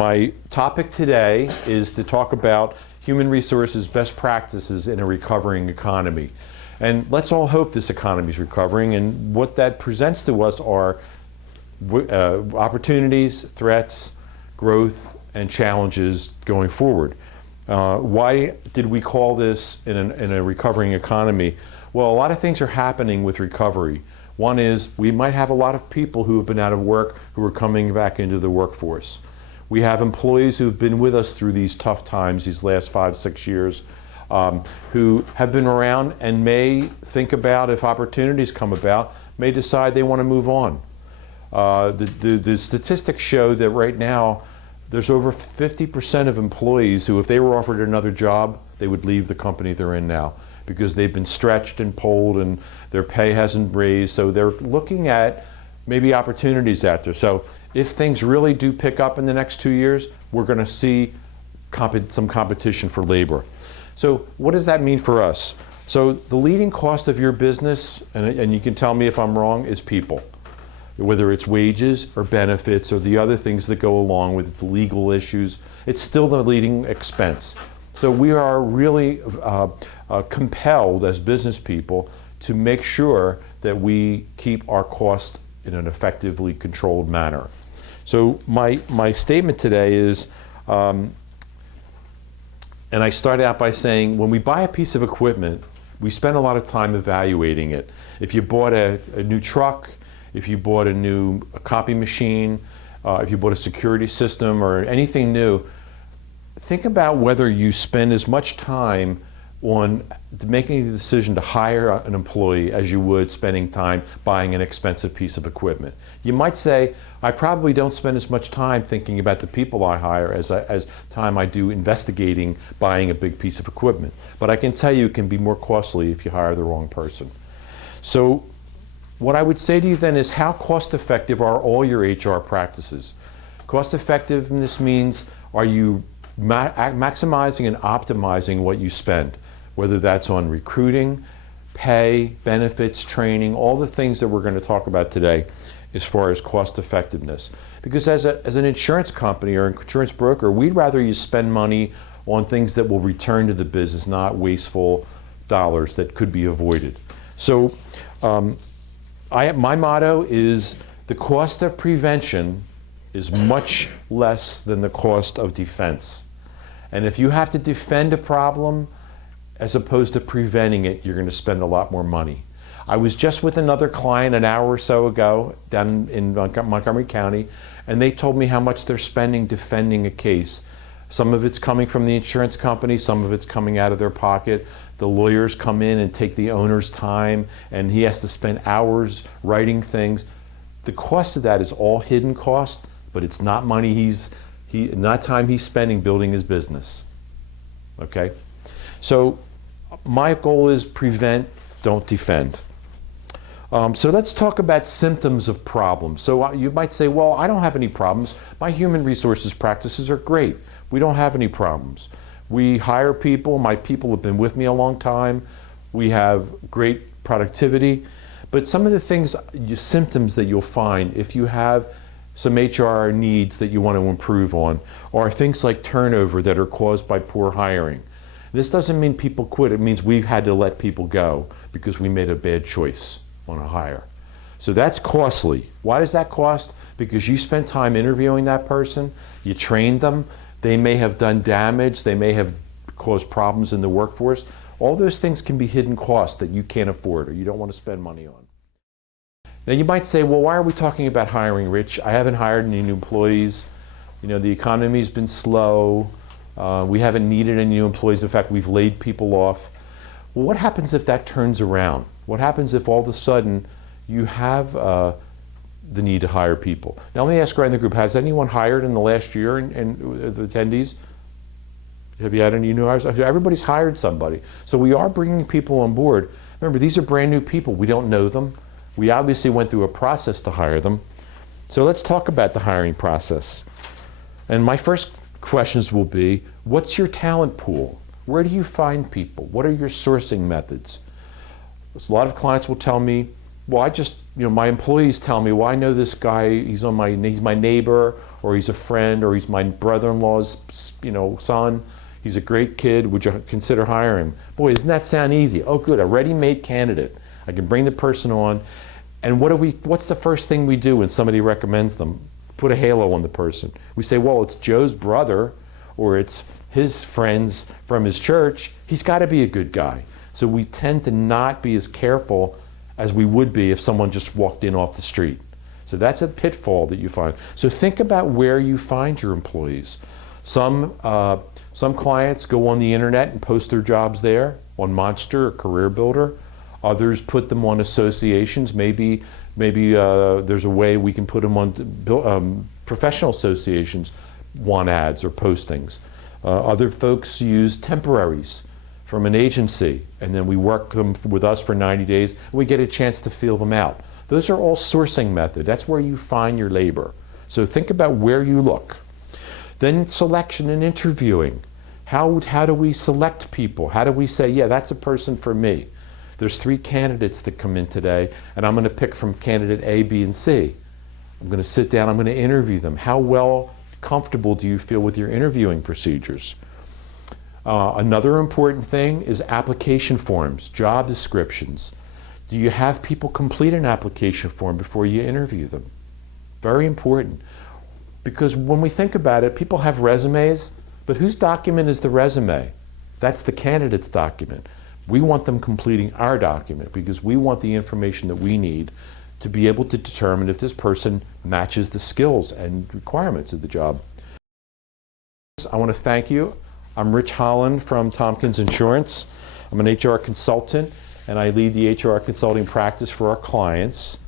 My topic today is to talk about human resources best practices in a recovering economy. And let's all hope this economy is recovering, and what that presents to us are opportunities, threats, growth, and challenges going forward. Why did we call this in a recovering economy? Well, a lot of things are happening with recovery. One is we might have a lot of people who have been out of work who are coming back into the workforce. We have employees who have been with us through these tough times, these last 5-6 years, who have been around and may think about, if opportunities come about, may decide they want to move on. The statistics show that right now there's over 50% of employees who, if they were offered another job, they would leave the company they're in now because they've been stretched and pulled and their pay hasn't raised. So they're looking at maybe opportunities out there. So if things really do pick up in the next 2 years, we're going to see some competition for labor. So what does that mean for us? So the leading cost of your business, and you can tell me if I'm wrong, is people. Whether it's wages or benefits or the other things that go along with the legal issues, it's still the leading expense. So we are really compelled as business people to make sure that we keep our costs in an effectively controlled manner. So my statement today is, and I start out by saying, when we buy a piece of equipment, we spend a lot of time evaluating it. If you bought a new truck, if you bought a new copy machine, if you bought a security system or anything new, think about whether you spend as much time on making the decision to hire an employee as you would spending time buying an expensive piece of equipment. You might say, I probably don't spend as much time thinking about the people I hire as time I do investigating buying a big piece of equipment. But I can tell you it can be more costly if you hire the wrong person. So what I would say to you then is, how cost effective are all your HR practices? Cost effectiveness means, are you maximizing and optimizing what you spend? Whether that's on recruiting, pay, benefits, training, all the things that we're going to talk about today as far as cost effectiveness. Because as an insurance company or an insurance broker, we'd rather you spend money on things that will return to the business, not wasteful dollars that could be avoided. So my motto is, the cost of prevention is much less than the cost of defense. And if you have to defend a problem as opposed to preventing it, you're going to spend a lot more money. I was just with another client an hour or so ago down in Montgomery County, and they told me how much they're spending defending a case. Some of it's coming from the insurance company, some of it's coming out of their pocket. The lawyers come in and take the owner's time, and he has to spend hours writing things. The cost of that is all hidden cost, but it's not money not time he's spending building his business. Okay? So my goal is prevent, don't defend. So let's talk about symptoms of problems. So you might say, well, I don't have any problems. My human resources practices are great. We don't have any problems. We hire people. My people have been with me a long time. We have great productivity. But some of the things, symptoms that you'll find if you have some HR needs that you want to improve on are things like turnover that are caused by poor hiring. This doesn't mean people quit. It means we've had to let people go because we made a bad choice on a hire. So that's costly. Why does that cost? Because you spent time interviewing that person, you trained them, they may have done damage, they may have caused problems in the workforce. All those things can be hidden costs that you can't afford or you don't want to spend money on. Now you might say, well, why are we talking about hiring, Rich? I haven't hired any new employees. You know, the economy's been slow. We haven't needed any new employees. In fact, we've laid people off. Well, what happens if that turns around? What happens if all of a sudden you have the need to hire people? Now let me ask around the group, has anyone hired in the last year and the attendees? Have you had any new hires? Everybody's hired somebody. So we are bringing people on board. Remember, these are brand new people. We don't know them. We obviously went through a process to hire them. So let's talk about the hiring process. And my first questions will be, what's your talent pool? Where do you find people? What are your sourcing methods? A lot of clients will tell me, well, my employees tell me, well, I know this guy, he's my neighbor, or he's a friend, or he's my brother-in-law's, son. He's a great kid. Would you consider hiring him? Boy, doesn't that sound easy? Oh, good, a ready-made candidate. I can bring the person on. And what's the first thing we do when somebody recommends them? Put a halo on the person. We say, well, it's Joe's brother, or it's his friends from his church. He's got to be a good guy. So we tend to not be as careful as we would be if someone just walked in off the street. So that's a pitfall that you find. So think about where you find your employees. Some clients go on the internet and post their jobs there, on Monster or Career Builder. Others put them on associations. Maybe there's a way we can put them on professional associations, want ads or postings. Other folks use temporaries from an agency, and then we work them with us for 90 days, and we get a chance to feel them out. Those are all sourcing method. That's where you find your labor. So think about where you look. Then selection and interviewing. How do we select people? How do we say, yeah, that's a person for me? There's 3 candidates that come in today, and I'm going to pick from candidate A, B, and C. I'm going to sit down, I'm going to interview them. How well comfortable do you feel with your interviewing procedures? Another important thing is application forms, job descriptions. Do you have people complete an application form before you interview them? Very important. Because when we think about it, people have resumes, but whose document is the resume? That's the candidate's document. We want them completing our document because we want the information that we need to be able to determine if this person matches the skills and requirements of the job. I want to thank you. I'm Rich Holland from Tompkins Insurance. I'm an HR consultant, and I lead the HR consulting practice for our clients.